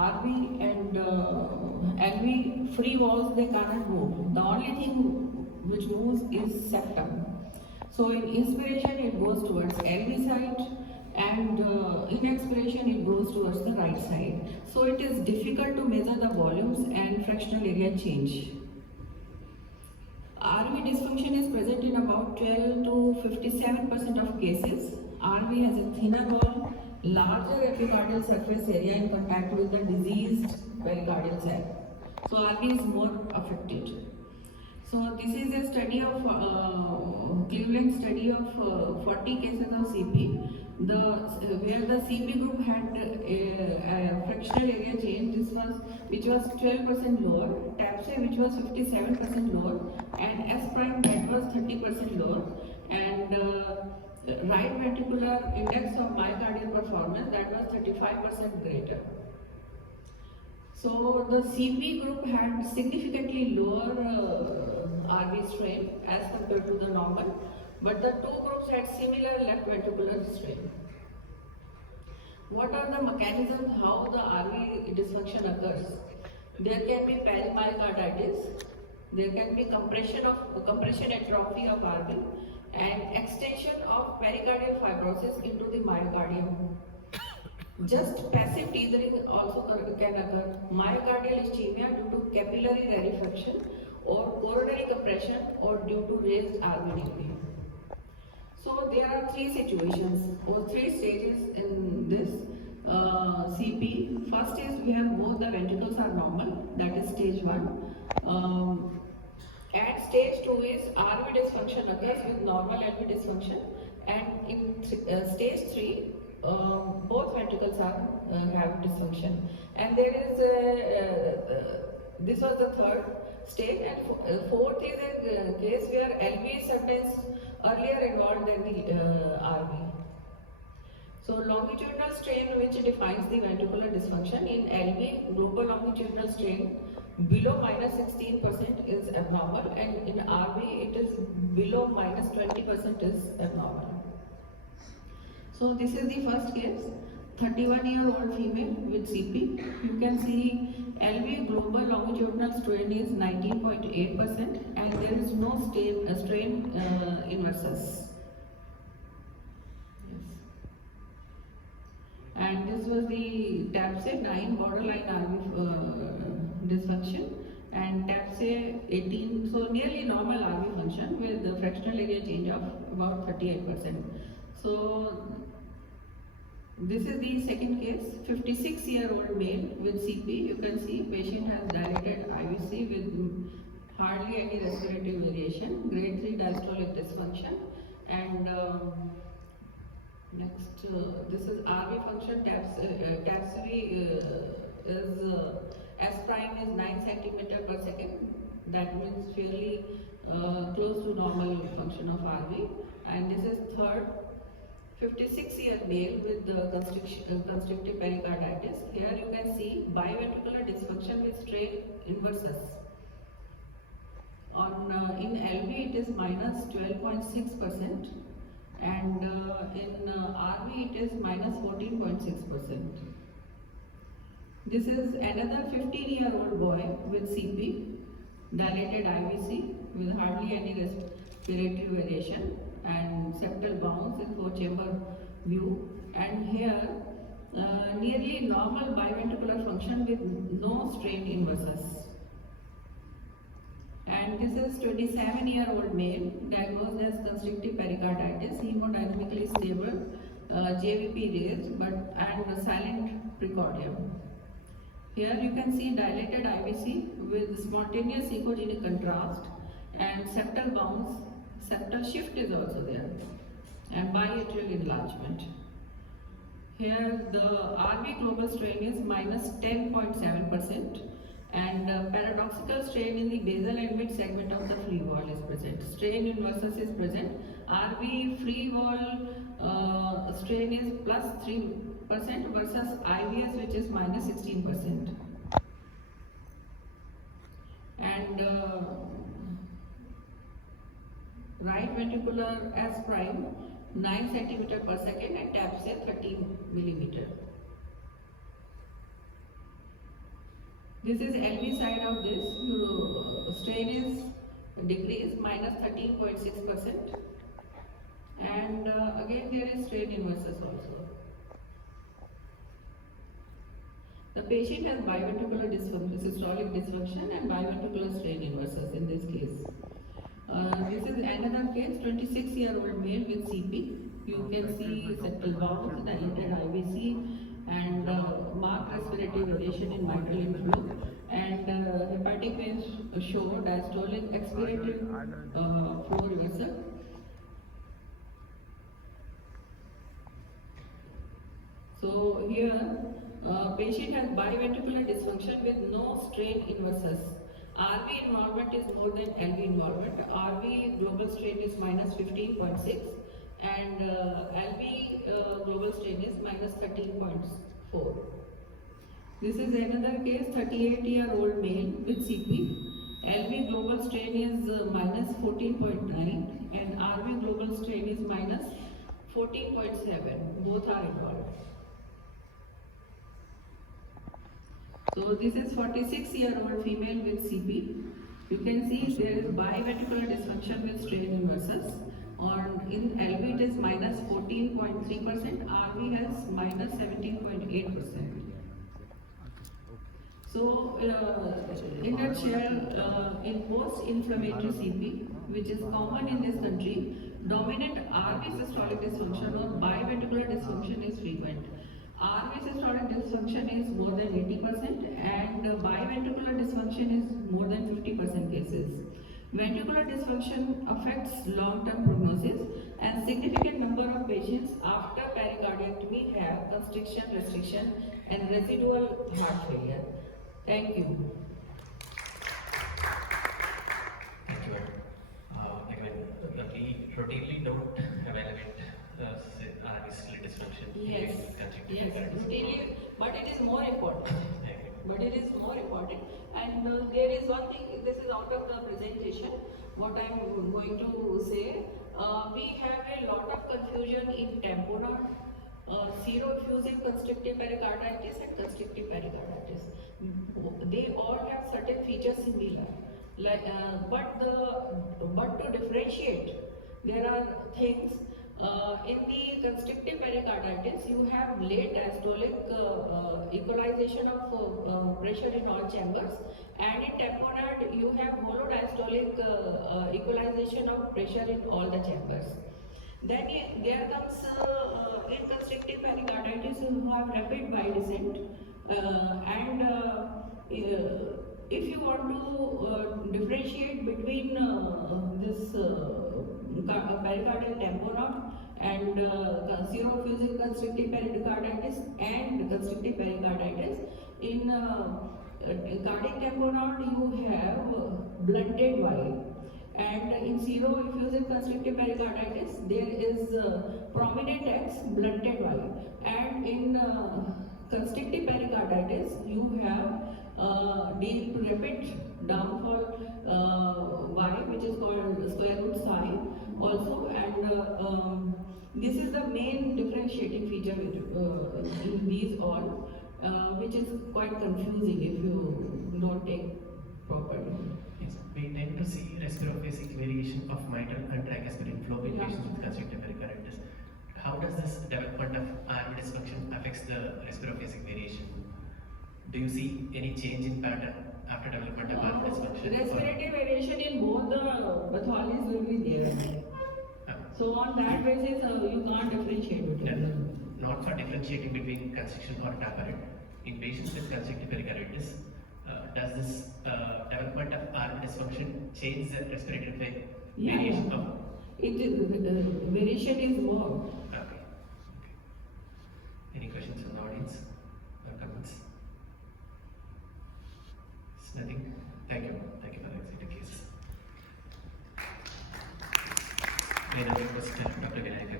RV and LV free walls, they cannot move. The only thing which moves is septum. So in inspiration it goes towards LV side, and in expiration it goes towards the right side. So it is difficult to measure the volumes and fractional area change. RV dysfunction is present in about 12 to 57% of cases. RV has a thinner wall, larger epicardial surface area in contact with the diseased pericardial sac. So RV is more affected. So this is a study of Cleveland study of 40 cases of CP. Where the CP group had a fractional area change, which was 12% lower, TAPSE which was 57% lower, and S prime that was 30% lower, and right ventricular index of myocardial performance that was 35% greater. So the CP group had significantly lower RV strain as compared to the normal, but the two groups had similar left ventricular strain. What are the mechanisms how the RV dysfunction occurs? There can be perimyocarditis, there can be compression atrophy of RV, and extension of pericardial fibrosis into the myocardium. Just passive teethering also can occur. Myocardial ischemia due to capillary rarefaction or coronary compression or due to raised RVDP. So there are three situations or three stages in this CP. First is where both the ventricles are normal, that is stage 1. And stage 2 is RV dysfunction occurs with normal LV dysfunction, and in stage 3 both ventricles have dysfunction, and there is this was the third stage, and fourth is a case where LV is sometimes earlier involved than the RV. So longitudinal strain which defines the ventricular dysfunction, in LV global longitudinal strain below -16% is abnormal, and in RV it is below -20% is abnormal. So this is the first case, 31-year-old female with CP. You can see LV global longitudinal strain is 19.8%, and there is no strain inversus. Yes. And this was the TAPSE 9 borderline RV dysfunction, and TAPSE 18, so nearly normal RV function with the fractional area change of about 38%. So this is the second case, 56-year-old male with CP. You can see patient has dilated IVC with hardly any respiratory variation, grade 3 diastolic dysfunction, and next this is RV function. TAPSE is S prime is 9 centimeter per second. That means fairly close to normal function of RV. And this is third, 56-year male with constrictive pericarditis. Here you can see biventricular dysfunction with strain inversus. In LV it is -12.6%, and in RV it is -14.6%. This is another 15-year-old boy with CP, dilated IVC with hardly any respiratory variation, and septal bounce in 4-chamber view, and here nearly normal biventricular function with no strain inversus. And this is 27-year-old male diagnosed as constrictive pericarditis, hemodynamically stable, JVP raised and silent precordium. Here you can see dilated IVC with spontaneous echogenic contrast, and septal bounce, septal shift is also there, and biatrial enlargement. Here the RV global strain is -10.7%, and paradoxical strain in the basal and mid segment of the free wall is present. Strain inversus is present. RV free wall strain is +3% versus IVS which is -16%. And right ventricular S prime 9 centimeter per second, and TAPSE 13 millimeter. This is LV side of this. Your strain is decreased minus 13.6%. And again there is strain inversus also. The patient has biventricular dysfunction, systolic dysfunction and biventricular strain inversus in this case. This is another case, 26-year-old male with CP. You can see septal valves, dilated IVC, and marked respiratory variation in mitral inflow. And hepatic veins show diastolic expirative flow reversal. So here, patient has biventricular dysfunction with no strain inversus. RV involvement is more than LV involvement. RV global strain is minus 15.6 and LV global strain is minus 13.4. This is another case, 38-year-old male with CP. LV global strain is minus 14.9 and RV global strain is minus 14.7. Both are involved. So this is 46-year-old female with CP. You can see there is biventricular dysfunction with strain inversus. In LV it is minus 14.3%, RV has minus 17.8%. So in a nutshell, in post-inflammatory CP, which is common in this country, dominant RV systolic dysfunction or biventricular dysfunction is frequent. RV systolic dysfunction is more than 80% and biventricular dysfunction is more than 50% cases. Ventricular dysfunction affects long-term prognosis and significant number of patients after pericardiectomy have constriction, restriction and residual heart failure. Thank you. Thank you. We routinely don't evaluate RV dysfunction. Yes, routinely, but it is more important. But it is more important. And there is one thing, this is out of the presentation, what I am going to say. We have a lot of confusion in tamponade, seroeffusive constrictive pericarditis and constrictive pericarditis. They all have certain features similar. Like, but to differentiate, there are things. In the constrictive pericarditis, you have late diastolic equalization of pressure in all chambers, and in tamponade you have holodiastolic equalization of pressure in all the chambers. Then there comes in constrictive pericarditis you have rapid bile descent, and if you want to differentiate between this pericardial tamponade and seroeffusive constrictive pericarditis and constrictive pericarditis, in cardiac tamponade you have blunted bile, and in seroeffusive constrictive pericarditis there is prominent X blunted bile, and in constrictive pericarditis you have deep rapid downfall Y, which is called square root psi also, and this is the main differentiating feature in these all, which is quite confusing if you don't take properly. Yes, we tend to see respirophasic variation of mitral and tricuspid inflow in patients with constrictive pericarditis. How does this development of RV dysfunction affects the respirophasic variation? Do you see any change in pattern after development of RV dysfunction? Respiratory variation in both the pathologies will be there. So on that basis, you can't differentiate between them. Not for differentiating between constriction or tamponade. In patients with constrictive pericarditis, does this development of RV dysfunction change the respiratory variation? Variation is more. Okay. Any questions from the audience or comments? Nothing. Thank you. Thank you for the exciting case. May I request Dr. Vinayaka